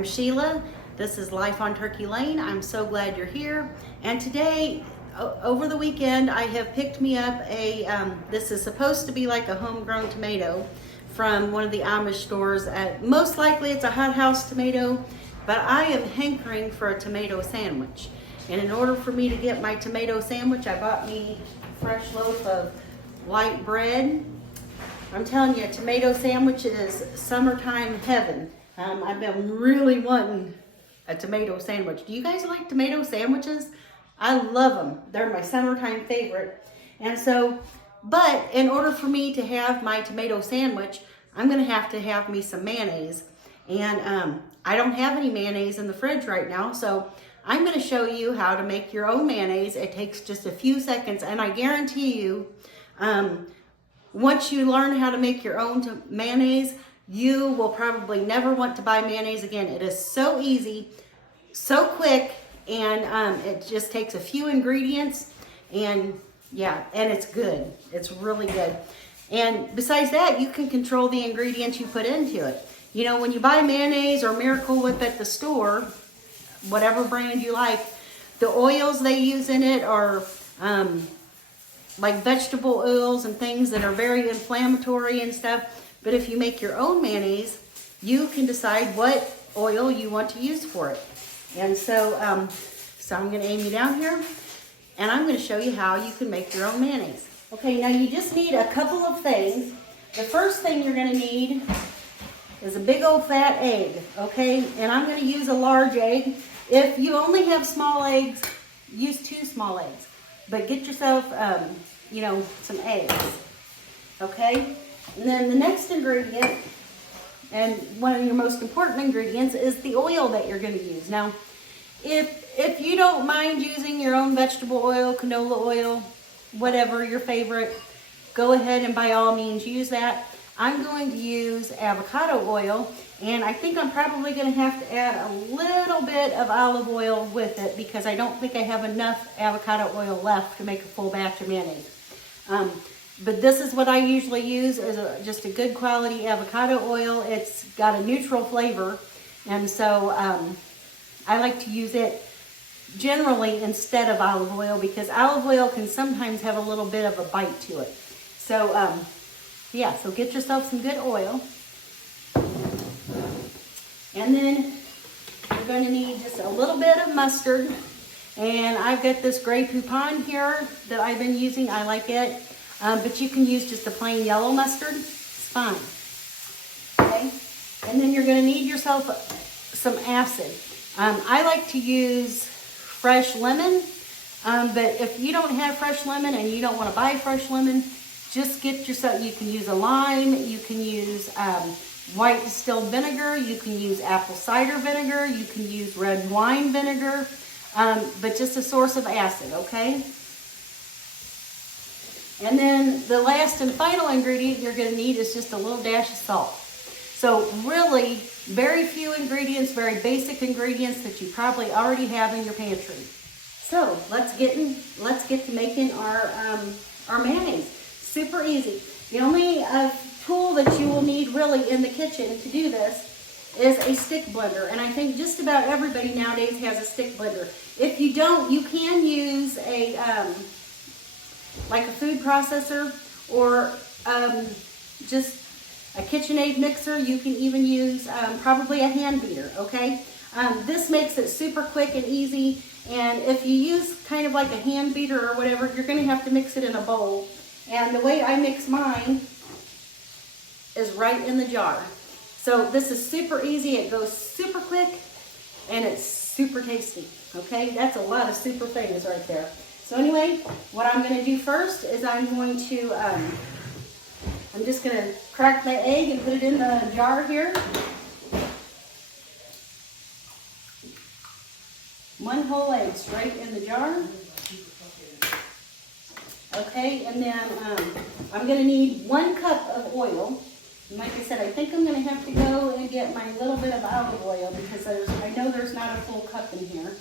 I'm Sheila. This is Life on Turkey Lane. I'm so glad you're here. And today, over the weekend, I have picked me up this is supposed to be like a homegrown tomato from one of the Amish stores. Most likely it's a hothouse tomato, but I am hankering for a tomato sandwich. And in order for me to get my tomato sandwich, I bought me a fresh loaf of white bread. I'm telling you, a tomato sandwich is summertime heaven. I've been really wanting a tomato sandwich. Do you guys like tomato sandwiches? I love them. They're my summertime favorite. And so, but in order for me to have my tomato sandwich, I'm gonna have to have me some mayonnaise. And I don't have any mayonnaise in the fridge right now, so I'm gonna show you how to make your own mayonnaise. It takes just a few seconds, and I guarantee you, once you learn how to make your own mayonnaise, you will probably never want to buy mayonnaise again. It is so easy, so quick, and it just takes a few ingredients, and yeah, and it's good. It's really good. And besides that, you can control the ingredients you put into it. You know, when you buy mayonnaise or Miracle Whip at the store, whatever brand you like, the oils they use in it are like vegetable oils and things that are very inflammatory and stuff. But if you make your own mayonnaise, you can decide what oil you want to use for it. And so, I'm going to aim you down here, and I'm going to show you how you can make your own mayonnaise. Okay, now you just need a couple of things. The first thing you're going to need is a big old fat egg, okay? And I'm going to use a large egg. If you only have small eggs, use 2 small eggs. But get yourself, you know, some eggs, okay? And then the next ingredient, and one of your most important ingredients, is the oil that you're going to use. Now, if you don't mind using your own vegetable oil, canola oil, whatever your favorite, go ahead and by all means use that. I'm going to use avocado oil, and I think I'm probably going to have to add a little bit of olive oil with it because I don't think I have enough avocado oil left to make a full batch of mayonnaise. But this is what I usually use, is just a good quality avocado oil. It's got a neutral flavor, and so I like to use it generally instead of olive oil because olive oil can sometimes have a little bit of a bite to it. So yeah, so get yourself some good oil. And then you're going to need just a little bit of mustard. And I've got this Grey Poupon here that I've been using. I like it. But you can use just a plain yellow mustard. It's fine. Okay? And then you're going to need yourself some acid. I like to use fresh lemon. But if you don't have fresh lemon and you don't want to buy fresh lemon, just get yourself, you can use a lime, you can use white distilled vinegar, you can use apple cider vinegar, you can use red wine vinegar, but just a source of acid, okay? And then the last and final ingredient you're going to need is just a little dash of salt. So really, very few ingredients, very basic ingredients that you probably already have in your pantry. So let's get to making our mayonnaise. Super easy. The only tool that you will need really in the kitchen to do this is a stick blender. And I think just about everybody nowadays has a stick blender. If you don't, you can use a like a food processor or just a KitchenAid mixer. You can even use probably a hand beater, okay? This makes it super quick and easy. And if you use kind of like a hand beater or whatever, you're going to have to mix it in a bowl. And the way I mix mine is right in the jar. So this is super easy. It goes super quick and it's super tasty. Okay, that's a lot of super things right there. So anyway, what I'm going to do first is I'm just going to crack my egg and put it in the jar here. 1 whole egg straight in the jar. Okay, and then I'm going to need 1 cup of oil. And like I said, I think I'm going to have to go and get my little bit of olive oil because I know there's not a full cup in here.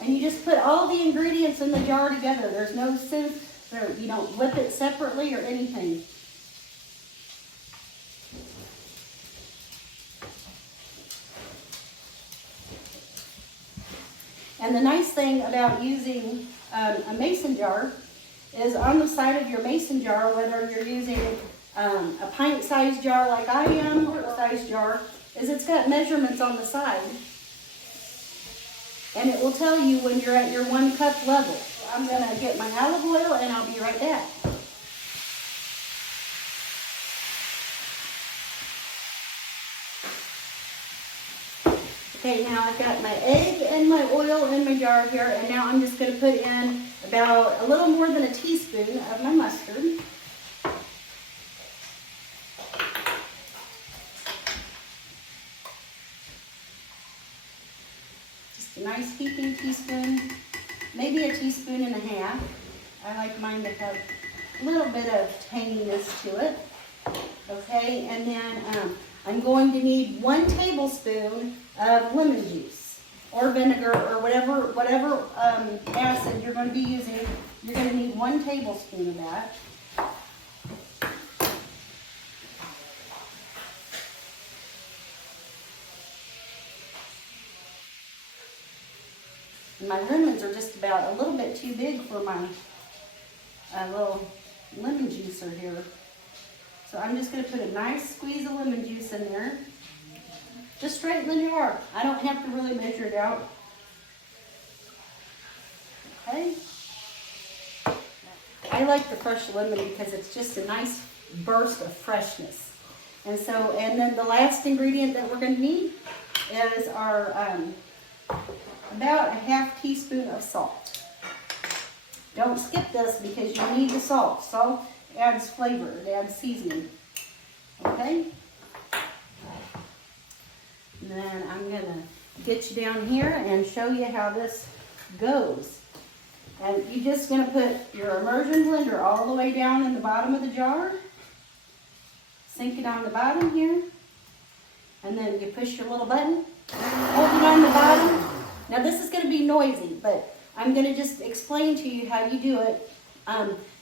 And you just put all the ingredients in the jar together. There's no sense, you don't whip it separately or anything. And the nice thing about using a mason jar is on the side of your mason jar, whether you're using a pint-sized jar like I am, or a size jar, is it's got measurements on the side. And it will tell you when you're at your 1 cup level. I'm gonna get my olive oil and I'll be right back. Okay, now I've got my egg and my oil in my jar here, and now I'm just gonna put in about a little more than a teaspoon of my mustard. Just a nice heaping teaspoon, maybe a teaspoon and a half. I like mine to have a little bit of tanginess to it. Okay, and then I'm going to need 1 tablespoon of lemon juice or vinegar or whatever acid you're going to be using. You're going to need 1 tablespoon of that. And my lemons are just about a little bit too big for my little lemon juicer here. So I'm just going to put a nice squeeze of lemon juice in there. Just straight in the jar. I don't have to really measure it out. Okay. I like the fresh lemon because it's just a nice burst of freshness. And then the last ingredient that we're going to need is our about a ½ teaspoon of salt. Don't skip this because you need the salt. Salt adds flavor, it adds seasoning. Okay? And then I'm going to get you down here and show you how this goes. And you're just going to put your immersion blender all the way down in the bottom of the jar. Sink it on the bottom here. And then you push your little button. Hold it on the bottom. Now this is going to be noisy, but I'm going to just explain to you how you do it.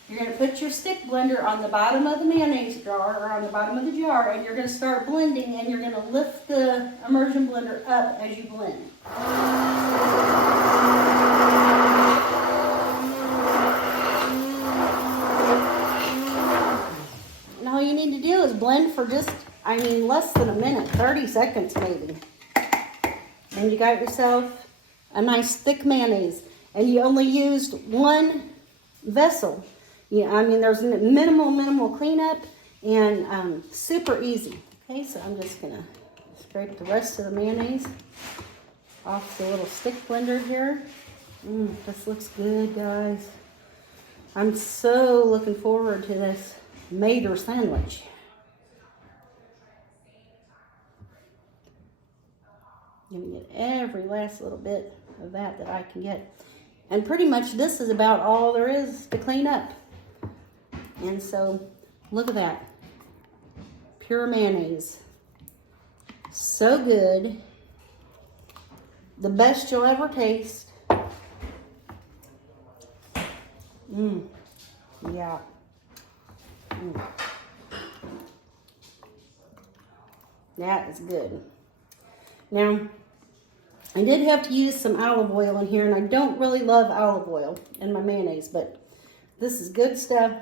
You're going to put your stick blender on the bottom of the mayonnaise jar, or on the bottom of the jar, and you're going to start blending, and you're going to lift the immersion blender up as you blend. And all you need to do is blend for just, less than a minute, 30 seconds maybe. And you got yourself a nice thick mayonnaise. And you only used 1 vessel. Yeah, there's minimal cleanup and super easy. Okay, so I'm just gonna scrape the rest of the mayonnaise off the little stick blender here. This looks good, guys. I'm so looking forward to this Mayo sandwich. I'm gonna get every last little bit of that I can get. And pretty much this is about all there is to clean up. And so, look at that. Pure mayonnaise. So good. The best you'll ever taste. Yeah. That is good. Now, I did have to use some olive oil in here, and I don't really love olive oil in my mayonnaise, but this is good stuff.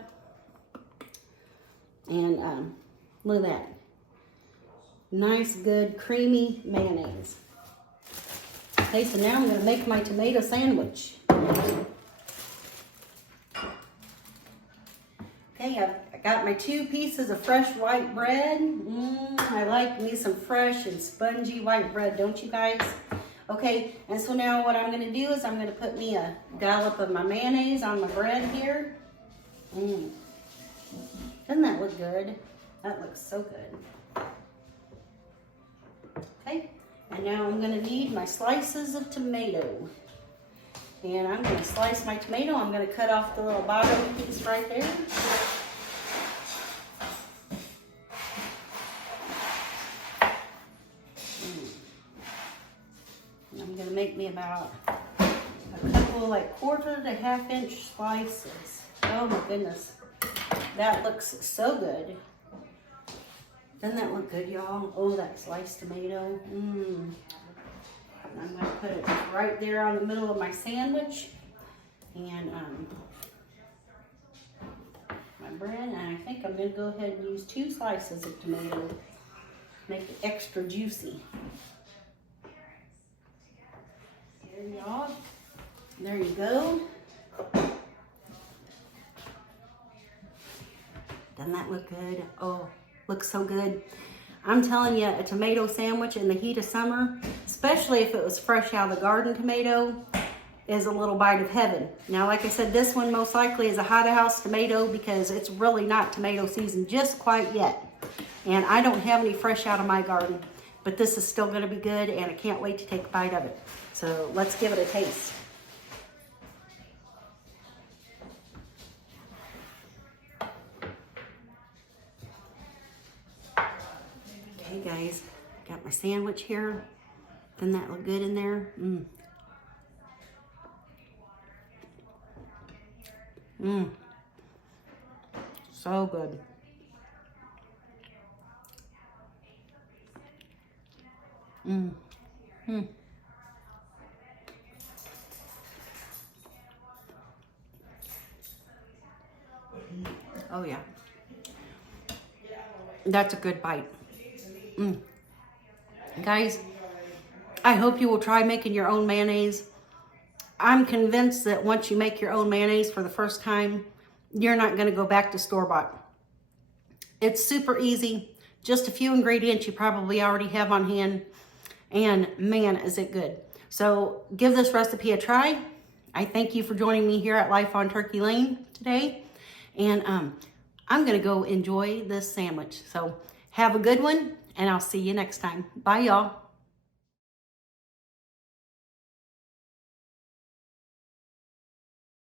And look at that. Nice, good, creamy mayonnaise. Okay, so now I'm going to make my tomato sandwich. Okay, I got my 2 pieces of fresh white bread. I like me some fresh and spongy white bread, don't you guys? Okay, and so now what I'm going to do is I'm going to put me a dollop of my mayonnaise on my bread here. Doesn't that look good? That looks so good. Okay, and now I'm going to need my slices of tomato. And I'm going to slice my tomato. I'm going to cut off the little bottom piece right there. I'm going to make me about a couple like 1/4 to 1/2 inch slices. Oh my goodness. That looks so good. Doesn't that look good, y'all? Oh, that sliced tomato. I'm going to put it right there on the middle of my sandwich. And my bread, and I think I'm going to go ahead and use 2 slices of tomato, make it extra juicy. There y'all. There you go. Doesn't that look good? Oh, looks so good. I'm telling you, a tomato sandwich in the heat of summer, especially if it was fresh out of the garden tomato, is a little bite of heaven. Now, like I said, this one most likely is a hothouse tomato because it's really not tomato season just quite yet. And I don't have any fresh out of my garden, but this is still gonna be good and I can't wait to take a bite of it. So let's give it a taste. Okay guys, got my sandwich here. Doesn't that look good in there? So good. Oh yeah. That's a good bite. Guys, I hope you will try making your own mayonnaise. I'm convinced that once you make your own mayonnaise for the first time, you're not going to go back to store-bought. It's super easy. Just a few ingredients you probably already have on hand. And man, is it good. So give this recipe a try. I thank you for joining me here at Life on Turkey Lane today. And I'm going to go enjoy this sandwich. So have a good one, and I'll see you next time. Bye, y'all.